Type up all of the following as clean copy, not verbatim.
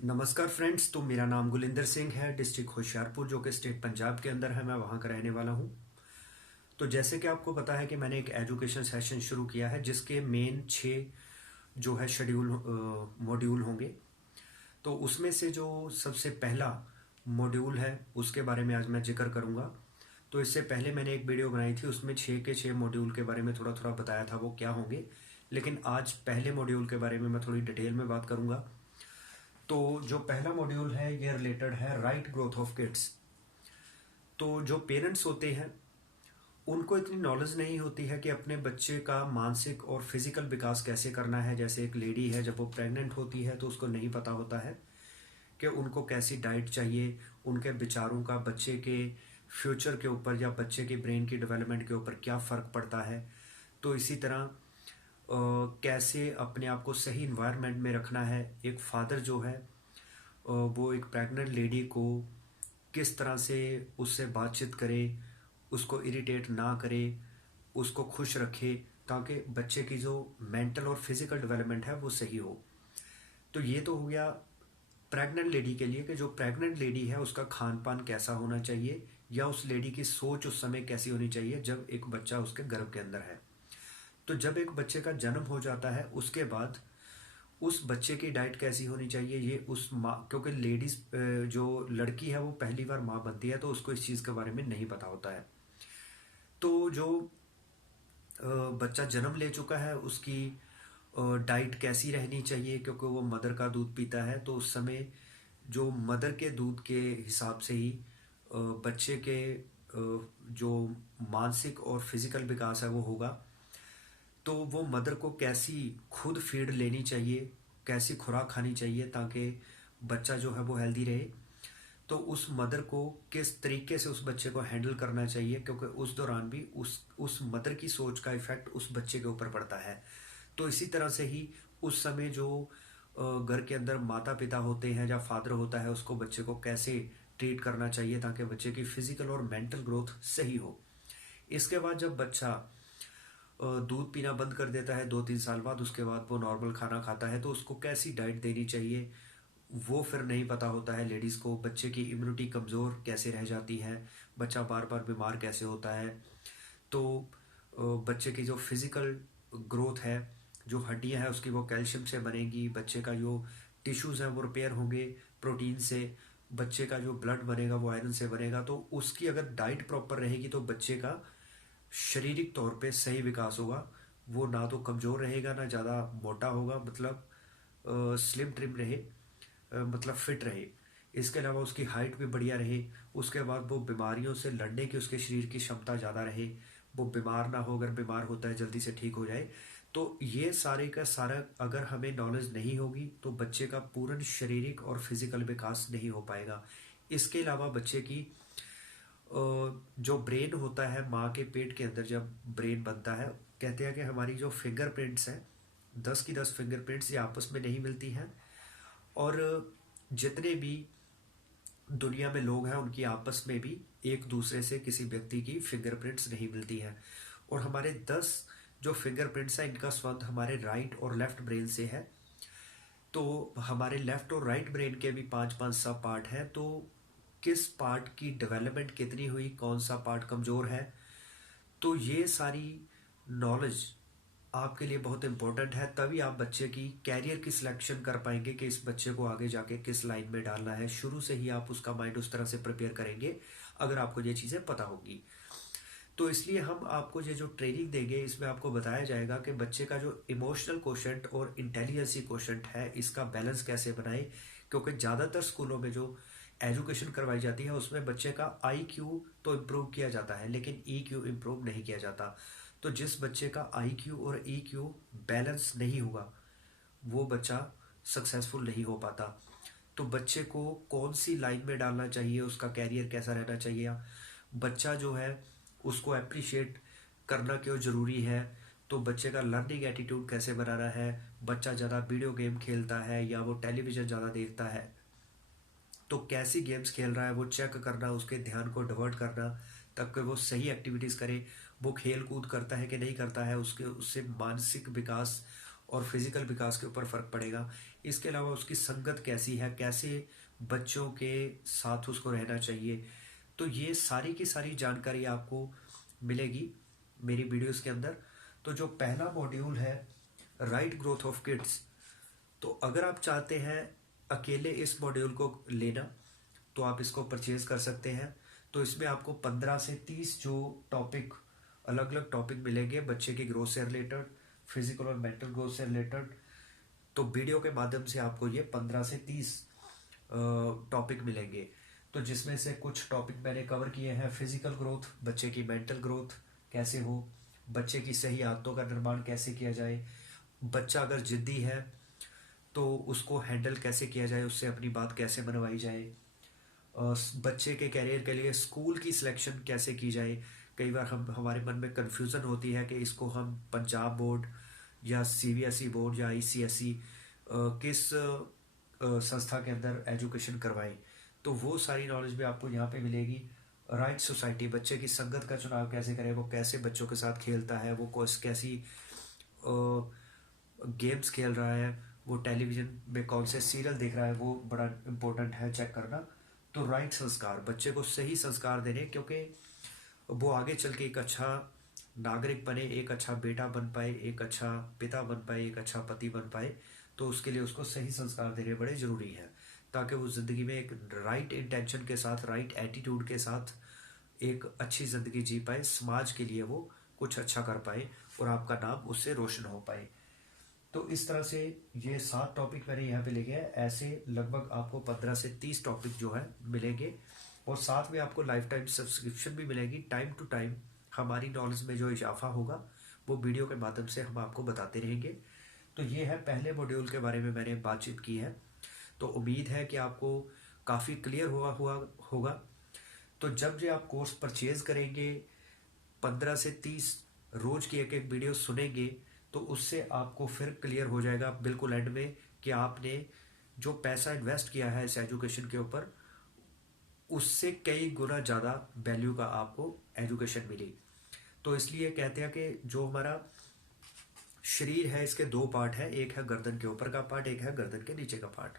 नमस्कार फ्रेंड्स। तो मेरा नाम गुलिंदर सिंह है, डिस्ट्रिक्ट होशियारपुर जो कि स्टेट पंजाब के अंदर है। मैं वहाँ का रहने वाला हूँ। तो जैसे कि आपको पता है कि मैंने एक एजुकेशन सेशन शुरू किया है जिसके मेन 6 जो है शेड्यूल मॉड्यूल होंगे। तो उसमें से जो सबसे पहला मॉड्यूल है उसके बारे में आज मैं जिक्र करूँगा। तो इससे पहले मैंने एक वीडियो बनाई थी, उसमें 6 के 6 मॉड्यूल के बारे में थोड़ा थोड़ा बताया था वो क्या होंगे। लेकिन आज पहले मॉड्यूल के बारे में मैं थोड़ी डिटेल में बात करूँगा। तो जो पहला मॉड्यूल है ये रिलेटेड है राइट ग्रोथ ऑफ किड्स। तो जो पेरेंट्स होते हैं उनको इतनी नॉलेज नहीं होती है कि अपने बच्चे का मानसिक और फिजिकल विकास कैसे करना है। जैसे एक लेडी है, जब वो प्रेग्नेंट होती है तो उसको नहीं पता होता है कि उनको कैसी डाइट चाहिए, उनके विचारों का बच्चे के फ्यूचर के ऊपर या बच्चे के ब्रेन की डेवलपमेंट के ऊपर क्या फ़र्क पड़ता है। तो इसी तरह कैसे अपने आप को सही इन्वायरमेंट में रखना है। एक फादर जो है वो एक प्रेग्नेंट लेडी को किस तरह से उससे बातचीत करे, उसको इरिटेट ना करे, उसको खुश रखे, ताकि बच्चे की जो मेंटल और फिजिकल डेवलपमेंट है वो सही हो। तो ये तो हो गया प्रेग्नेंट लेडी के लिए कि जो प्रेग्नेंट लेडी है उसका खान पान कैसा होना चाहिए, या उस लेडी की सोच उस समय कैसी होनी चाहिए जब एक बच्चा उसके गर्भ के अंदर है। तो जब एक बच्चे का जन्म हो जाता है उसके बाद उस बच्चे की डाइट कैसी होनी चाहिए, ये उस माँ, क्योंकि लेडीज जो लड़की है वो पहली बार माँ बनती है तो उसको इस चीज़ के बारे में नहीं पता होता है। तो जो बच्चा जन्म ले चुका है उसकी डाइट कैसी रहनी चाहिए, क्योंकि वो मदर का दूध पीता है तो उस समय जो मदर के दूध के हिसाब से ही बच्चे के जो मानसिक और फिजिकल विकास है वो होगा। तो वो मदर को कैसी खुद फीड लेनी चाहिए, कैसी खुराक खानी चाहिए ताकि बच्चा जो है वो हेल्दी रहे। तो उस मदर को किस तरीके से उस बच्चे को हैंडल करना चाहिए, क्योंकि उस दौरान भी उस मदर की सोच का इफ़ेक्ट उस बच्चे के ऊपर पड़ता है। तो इसी तरह से ही उस समय जो घर के अंदर माता पिता होते हैं या फादर होता है उसको बच्चे को कैसे ट्रीट करना चाहिए ताकि बच्चे की फिजिकल और मेंटल ग्रोथ सही हो। इसके बाद जब बच्चा दूध पीना बंद कर देता है 2-3 साल बाद, उसके बाद वो नॉर्मल खाना खाता है तो उसको कैसी डाइट देनी चाहिए वो फिर नहीं पता होता है लेडीज़ को। बच्चे की इम्यूनिटी कमज़ोर कैसे रह जाती है, बच्चा बार बार बीमार कैसे होता है। तो बच्चे की जो फिज़िकल ग्रोथ है, जो हड्डियां हैं उसकी वो कैल्शियम से बनेगी, बच्चे का जो टिश्यूज़ हैं वो रिपेयर होंगे प्रोटीन से, बच्चे का जो ब्लड बनेगा वो आयरन से बनेगा। तो उसकी अगर डाइट प्रॉपर रहेगी तो बच्चे का शारीरिक तौर पे सही विकास होगा। वो ना तो कमज़ोर रहेगा ना ज़्यादा मोटा होगा, मतलब स्लिम ट्रिम रहे, मतलब फिट रहे। इसके अलावा उसकी हाइट भी बढ़िया रहे। उसके बाद वो बीमारियों से लड़ने की उसके शरीर की क्षमता ज़्यादा रहे, वो बीमार ना हो, अगर बीमार होता है जल्दी से ठीक हो जाए। तो ये सारे का सारा अगर हमें नॉलेज नहीं होगी तो बच्चे का पूर्ण शारीरिक और फिजिकल विकास नहीं हो पाएगा। इसके अलावा बच्चे की जो ब्रेन होता है माँ के पेट के अंदर, जब ब्रेन बनता है, कहते हैं कि हमारी जो फिंगरप्रिंट्स हैं 10 की 10 फिंगरप्रिंट्स ये आपस में नहीं मिलती हैं। और जितने भी दुनिया में लोग हैं उनकी आपस में भी एक दूसरे से किसी व्यक्ति की फिंगरप्रिंट्स नहीं मिलती हैं। और हमारे 10 जो फिंगरप्रिंट्स हैं इनका संबंध हमारे राइट और लेफ्ट ब्रेन से है। तो हमारे लेफ्ट और राइट ब्रेन के भी 5-5 सब पार्ट हैं। तो किस पार्ट की डेवलपमेंट कितनी हुई, कौन सा पार्ट कमज़ोर है, तो ये सारी नॉलेज आपके लिए बहुत इम्पोर्टेंट है। तभी आप बच्चे की कैरियर की सिलेक्शन कर पाएंगे कि इस बच्चे को आगे जाके किस लाइन में डालना है। शुरू से ही आप उसका माइंड उस तरह से प्रिपेयर करेंगे अगर आपको ये चीज़ें पता होगी। तो इसलिए हम आपको ये जो ट्रेनिंग देंगे इसमें आपको बताया जाएगा कि बच्चे का जो इमोशनल कोशेंट और इंटेलिजेंसी कोशेंट है इसका बैलेंस कैसे बनाए। क्योंकि ज़्यादातर स्कूलों में जो एजुकेशन करवाई जाती है उसमें बच्चे का IQ तो इम्प्रूव किया जाता है लेकिन EQ इम्प्रूव नहीं किया जाता। तो जिस बच्चे का IQ और EQ बैलेंस नहीं होगा वो बच्चा सक्सेसफुल नहीं हो पाता। तो बच्चे को कौन सी लाइन में डालना चाहिए, उसका कैरियर कैसा रहना चाहिए, बच्चा जो है उसको अप्रिशिएट करना क्यों ज़रूरी है, तो बच्चे का लर्निंग एटीट्यूड कैसे बनाना है। बच्चा ज़्यादा वीडियो गेम खेलता है या वो टेलीविज़न ज़्यादा देखता है तो कैसी गेम्स खेल रहा है वो चेक करना, उसके ध्यान को डिवर्ट करना ताकि वो सही एक्टिविटीज़ करे। वो खेल कूद करता है कि नहीं करता है, उसके उससे मानसिक विकास और फिज़िकल विकास के ऊपर फ़र्क पड़ेगा। इसके अलावा उसकी संगत कैसी है, कैसे बच्चों के साथ उसको रहना चाहिए, तो ये सारी की सारी जानकारी आपको मिलेगी मेरी वीडियोस के अंदर। तो जो पहला मॉड्यूल है राइट ग्रोथ ऑफ किड्स, तो अगर आप चाहते हैं अकेले इस मॉड्यूल को लेना तो आप इसको परचेज कर सकते हैं। तो इसमें आपको 15 से 30 जो टॉपिक, अलग अलग टॉपिक मिलेंगे बच्चे की ग्रोथ से रिलेटेड, फिजिकल और मेंटल ग्रोथ से रिलेटेड। तो वीडियो के माध्यम से आपको ये 15 से 30 टॉपिक मिलेंगे। तो जिसमें से कुछ टॉपिक मैंने कवर किए हैं, फिजिकल ग्रोथ, बच्चे की मेंटल ग्रोथ कैसे हो, बच्चे की सही आदतों का निर्माण कैसे किया जाए, बच्चा अगर जिद्दी है तो उसको हैंडल कैसे किया जाए, उससे अपनी बात कैसे मनवाई जाए, बच्चे के करियर के लिए स्कूल की सिलेक्शन कैसे की जाए। कई बार हम हमारे मन में कन्फ्यूज़न होती है कि इसको हम पंजाब बोर्ड या सीबीएसई बोर्ड या आईसीएसई किस संस्था के अंदर एजुकेशन करवाएं। तो वो सारी नॉलेज भी आपको यहाँ पे मिलेगी। राइट सोसाइटी, बच्चे की संगत का चुनाव कैसे करें, वो कैसे बच्चों के साथ खेलता है, वो कैसी गेम्स खेल रहा है, वो टेलीविज़न में कौन से सीरियल देख रहा है, वो बड़ा इम्पोर्टेंट है चेक करना। तो राइट संस्कार, बच्चे को सही संस्कार देने, क्योंकि वो आगे चल के एक अच्छा नागरिक बने, एक अच्छा बेटा बन पाए, एक अच्छा पिता बन पाए, एक अच्छा पति बन पाए। तो उसके लिए उसको सही संस्कार देने बड़े ज़रूरी है, ताकि वो ज़िंदगी में एक राइट इंटेंशन के साथ, राइट एटीट्यूड के साथ एक अच्छी ज़िंदगी जी पाए, समाज के लिए वो कुछ अच्छा कर पाए और आपका नाम उससे रोशन हो पाए। तो इस तरह से ये 7 टॉपिक मैंने यहाँ पे लिखे हैं। ऐसे लगभग आपको 15 से 30 टॉपिक जो है मिलेंगे, और साथ में आपको लाइफ टाइम सब्सक्रिप्शन भी मिलेगी। टाइम टू टाइम हमारी नॉलेज में जो इजाफा होगा वो वीडियो के माध्यम से हम आपको बताते रहेंगे। तो ये है पहले मॉड्यूल के बारे में मैंने बातचीत की है। तो उम्मीद है कि आपको काफ़ी क्लियर हुआ हुआ होगा। तो जब जो आप कोर्स परचेज करेंगे, 15 से 30 रोज की एक एक वीडियो सुनेंगे, तो उससे आपको फिर क्लियर हो जाएगा बिल्कुल एंड में कि आपने जो पैसा इन्वेस्ट किया है इस एजुकेशन के ऊपर, उससे कई गुना ज़्यादा वैल्यू का आपको एजुकेशन मिली। तो इसलिए कहते हैं कि जो हमारा शरीर है इसके 2 पार्ट है, एक है गर्दन के ऊपर का पार्ट, एक है गर्दन के नीचे का पार्ट।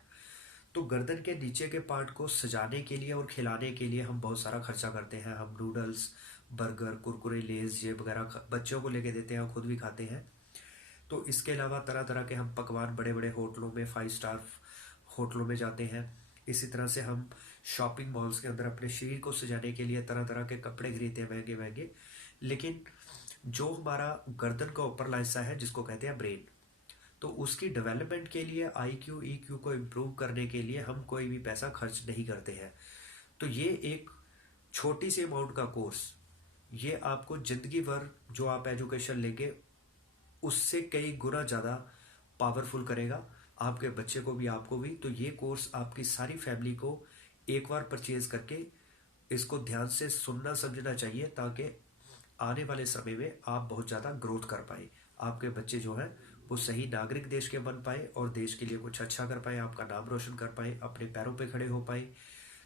तो गर्दन के नीचे के पार्ट को सजाने के लिए और खिलाने के लिए हम बहुत सारा खर्चा करते हैं। हम नूडल्स, बर्गर, कुरकुरे, लेज ये वगैरह बच्चों को लेके देते हैं और खुद भी खाते हैं। तो इसके अलावा तरह तरह के हम पकवान बड़े बड़े होटलों में, 5 स्टार होटलों में जाते हैं। इसी तरह से हम शॉपिंग मॉल्स के अंदर अपने शरीर को सजाने के लिए तरह तरह के कपड़े खरीदते हैं महंगे महंगे। लेकिन जो हमारा गर्दन का ऊपरला हिस्सा है जिसको कहते हैं ब्रेन, तो उसकी डेवलपमेंट के लिए, IQ EQ को इम्प्रूव करने के लिए हम कोई भी पैसा खर्च नहीं करते हैं। तो ये एक छोटी सी अमाउंट का कोर्स, ये आपको ज़िंदगी भर जो आप एजुकेशन लेंगे उससे कई गुना ज़्यादा पावरफुल करेगा, आपके बच्चे को भी आपको भी। तो ये कोर्स आपकी सारी फैमिली को एक बार परचेज करके इसको ध्यान से सुनना समझना चाहिए, ताकि आने वाले समय में आप बहुत ज़्यादा ग्रोथ कर पाए, आपके बच्चे जो हैं वो सही नागरिक देश के बन पाए और देश के लिए कुछ अच्छा कर पाए, आपका नाम रोशन कर पाए, अपने पैरों पे खड़े हो पाए।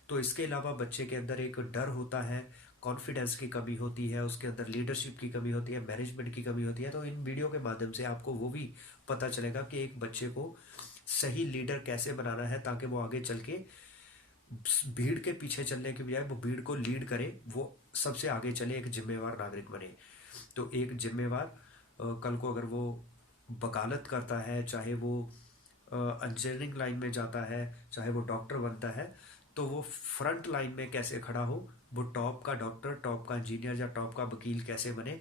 तो इसके अलावा बच्चे के अंदर एक डर होता है, कॉन्फिडेंस की कमी होती है, उसके अंदर लीडरशिप की कमी होती है, मैनेजमेंट की कमी होती है। तो इन वीडियो के माध्यम से आपको वो भी पता चलेगा कि एक बच्चे को सही लीडर कैसे बनाना है, ताकि वो आगे चल के भीड़ के पीछे चलने के बजाय वो भीड़ को लीड करे, वो सबसे आगे चले, एक जिम्मेवार नागरिक बने। तो एक जिम्मेवार कल को अगर वो वकालत करता है, चाहे वो इंजीनियरिंग लाइन में जाता है, चाहे वो डॉक्टर बनता है, तो वो फ्रंट लाइन में कैसे खड़ा हो, वो टॉप का डॉक्टर, टॉप का इंजीनियर या टॉप का वकील कैसे बने।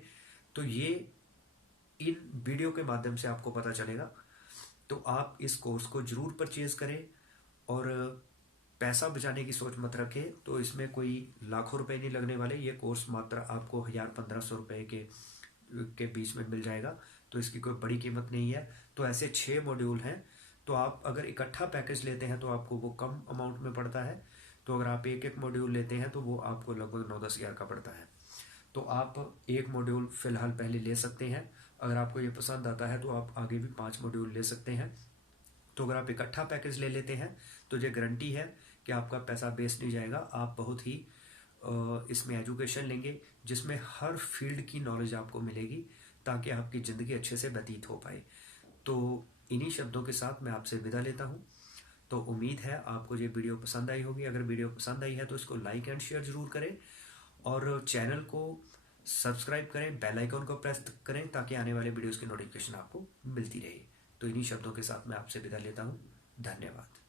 तो ये इन वीडियो के माध्यम से आपको पता चलेगा। तो आप इस कोर्स को ज़रूर परचेज़ करें, और पैसा बचाने की सोच मत रखें। तो इसमें कोई लाखों रुपए नहीं लगने वाले, ये कोर्स मात्र आपको 1000-1500 रुपए के बीच में मिल जाएगा। तो इसकी कोई बड़ी कीमत नहीं है। तो ऐसे 6 मॉड्यूल हैं। तो आप अगर इकट्ठा पैकेज लेते हैं तो आपको वो कम अमाउंट में पड़ता है। तो अगर आप एक एक मॉड्यूल लेते हैं तो वो आपको लगभग 9-10 हज़ार का पड़ता है। तो आप एक मॉड्यूल फ़िलहाल पहले ले सकते हैं। अगर आपको ये पसंद आता है तो आप आगे भी 5 मॉड्यूल ले सकते हैं। तो अगर आप इकट्ठा पैकेज ले लेते हैं तो ये गारंटी है कि आपका पैसा वेस्ट नहीं जाएगा। आप बहुत ही इसमें एजुकेशन लेंगे जिसमें हर फील्ड की नॉलेज आपको मिलेगी, ताकि आपकी ज़िंदगी अच्छे से व्यतीत हो पाए। तो इन्हीं शब्दों के साथ मैं आपसे विदा लेता हूँ। तो उम्मीद है आपको ये वीडियो पसंद आई होगी। अगर वीडियो पसंद आई है तो इसको लाइक एंड शेयर ज़रूर करें और चैनल को सब्सक्राइब करें, बेल आइकन को प्रेस करें ताकि आने वाले वीडियोस की नोटिफिकेशन आपको मिलती रहे। तो इन्हीं शब्दों के साथ मैं आपसे विदा लेता हूँ। धन्यवाद।